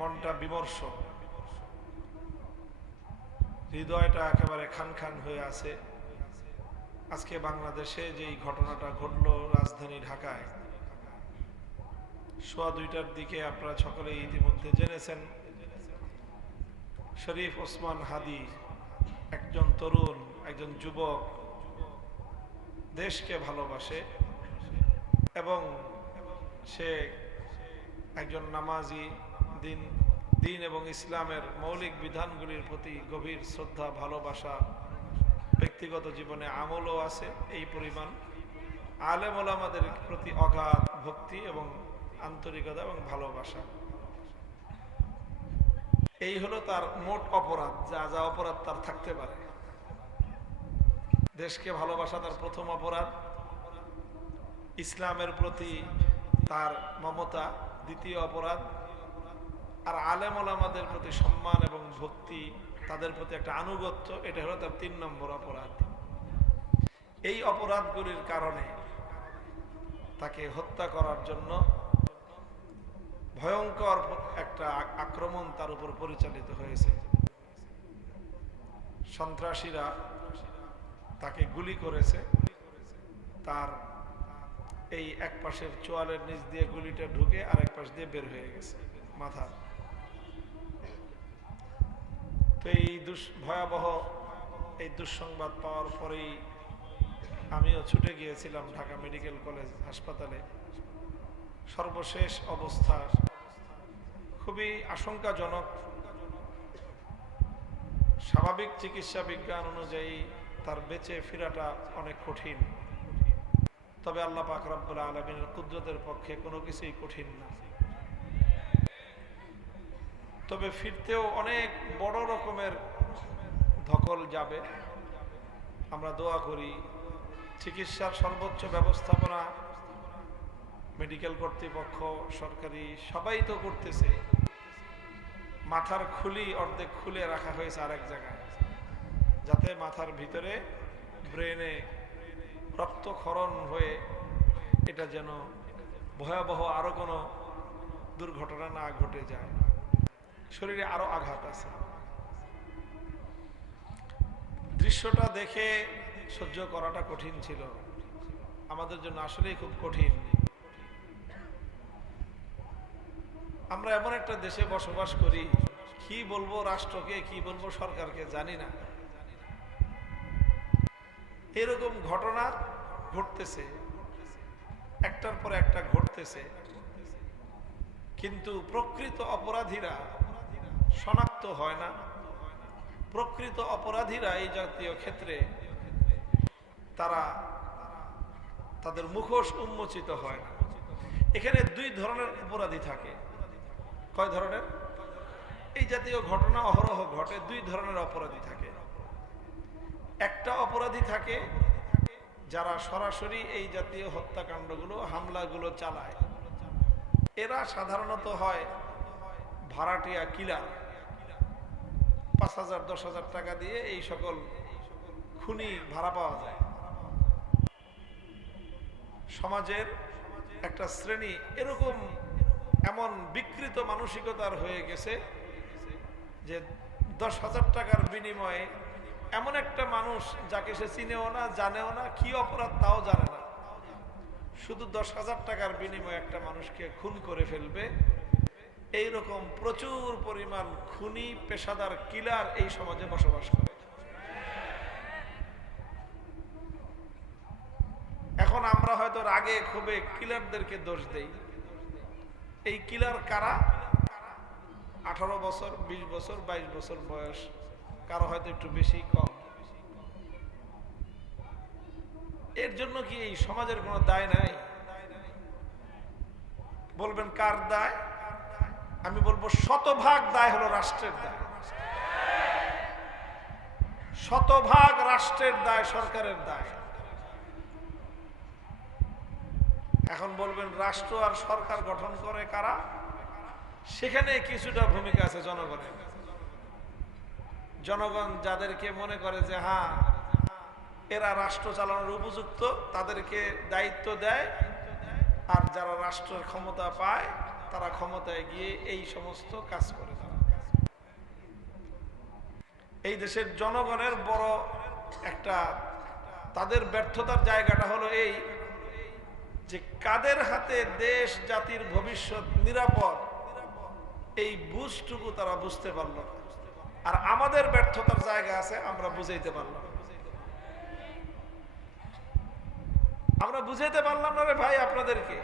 মনটা বিমর্ষ, হৃদয়টা একেবারে খান খান হয়ে আছে। আজকে বাংলাদেশে যেই ঘটনাটা ঘটলো রাজধানী ঢাকায়, সোয়া 2টার দিকে আপনারা সকলেই ইতিমধ্যে জেনেছেন, শরীফ ওসমান হাদি একজন তরুণ, একজন যুবক, দেশকে ভালোবাসে এবং সে একজন নামাজি, দিন এবং ইসলামের মৌলিক বিধানগুলির প্রতি গভীর শ্রদ্ধা, ভালোবাসা, ব্যক্তিগত জীবনে আমলও আছে এই পরিমাণ, আলেম ওলামাদের প্রতি অগাধ ভক্তি এবং আন্তরিকতা এবং ভালোবাসা। এই হলো তার মোট অপরাধ, যা যা অপরাধ তার থাকতে পারে। দেশকে ভালোবাসা তার প্রথম অপরাধ, ইসলামের প্রতি তার মমতা দ্বিতীয় অপরাধ, আর আলেম ওলামাদের প্রতি সম্মান এবং ভক্তি, তাদের প্রতি একটা আনুগত্য, এটা হলো তার 3 নম্বর অপরাধ। এই অপরাধগুলির কারণে তাকে হত্যা করার জন্য ভয়ঙ্কর একটা আক্রমণ তার উপর পরিচালিত হয়েছে। সন্ত্রাসীরা তাকে গুলি করেছে, তার এই এক পাশের চোয়ালের নিচ দিয়ে গুলিটা ঢুকে আরেক পাশ দিয়ে বের হয়ে গেছে মাথা। তো এই ভয়াবহ এই দুঃসংবাদ পাওয়ার পরেই আমিও ছুটে গিয়েছিলাম ঢাকা মেডিকেল কলেজ হাসপাতালে। সর্বশেষ অবস্থা খুবই আশঙ্কাজনক। স্বাভাবিক চিকিৎসা বিজ্ঞান অনুযায়ী তার বেঁচে ফেরাটা অনেক কঠিন, তবে আল্লাহ পাক রব্বুল আলামিনের কুদরতের পক্ষে কোনো কিছুই কঠিন না। তবে ফিরতেও অনেক বড় রকমের ধকল যাবে। আমরা দোয়া করি চিকিৎসার সর্বোচ্চ ব্যবস্থাপনা মেডিকেল কর্তৃপক্ষ, সরকারি সবাই তো করতেছে। মাথার খুলি অর্ধেক খুলে রাখা হয়েছে আরেক জায়গায়, যাতে মাথার ভিতরে ব্রেনে রক্তক্ষরণ হয়ে এটা যেন ভয়াবহ আরো কোনো দুর্ঘটনা না ঘটে যায়। শরীরে আরো আঘাত আছে। দৃশ্যটা দেখে সহ্য করাটা কঠিন ছিল, আমাদের জন্য আসলেই খুব কঠিন। আমরা এমন একটা দেশে বসবাস করি, কি বলবো রাষ্ট্রকে, কি বলবো সরকারকে জানি না। এরকম ঘটনা ঘটতেছে, একটার পর একটা ঘটতেছে, কিন্তু প্রকৃত অপরাধীরা শনাক্ত হয় না। প্রকৃত অপরাধীরা এই জাতীয় ক্ষেত্রে তাদের মুখোশ উন্মোচিত হয় না। এখানে 2 ধরনের অপরাধী থাকে। কয় ধরনের? এই জাতীয় ঘটনা অহরহ ঘটে। 2 ধরনের অপরাধী থাকে। একটা অপরাধী থাকে যারা সরাসরি এই জাতীয় হত্যাকাণ্ডগুলো, হামলাগুলো চালায়। এরা সাধারণত হয় ভাড়াটিয়া কিলার। 5,000 10,000 টাকা দিয়ে এই সকল খুনি ভাড়া পাওয়া যায়। সমাজের একটা শ্রেণী এরকম এমন বিকৃত মানসিকতার হয়ে গেছে যে 10,000 টাকার বিনিময়ে এমন একটা মানুষ যাকে সে চিনেও না, জানেও না, কি অপরাধ তাও জানে না, শুধু 10,000 টাকার বিনিময়ে একটা মানুষকে খুন করে ফেলবে। এইরকম প্রচুর পরিমাণ খুনি, পেশাদার কিলার এই সমাজে বসবাস করে। এখন আমরা হয়তো রাগে ক্ষোভে কিলারদেরকে দোষ দেই। এই কিলার কারা? 18 বছর, 20 বছর, 22 বছর বয়স, কারো হয়তো একটু বেশি কম। এর জন্য কি এই সমাজের কোনো দায় নাই? বলবেন কার দায়? আমি বলবো শতভাগ দায় হলো রাষ্ট্রের দায়। শতভাগ রাষ্ট্রের দায়, সরকারের দায়। এখন বলবেন রাষ্ট্র আর সরকার গঠন করে কারা? সেখানে কিছুটা ভূমিকা আছে জনগণের। জনগণ যাদেরকে মনে করে যে হ্যাঁ এরা রাষ্ট্র চালানোর উপযুক্ত, তাদেরকে দায়িত্ব দেয়। আর যারা রাষ্ট্রের ক্ষমতা পায় তারা ক্ষমতায় গিয়ে এই সমস্ত কাজ করে। তারা এই দেশের জনগণের বড় একটা তাদের ব্যর্থতার জায়গাটা হলো এই যে কাদের হাতে দেশ জাতির ভবিষ্যৎ নিরাপদ এই বুঝটুকু তারা বুঝতে পারল না। আর আমাদের ব্যর্থতার জায়গা আছে, আমরা বুঝাইতে পারলাম, আমরা বুঝাইতে পারলাম না রে ভাই আপনাদেরকে।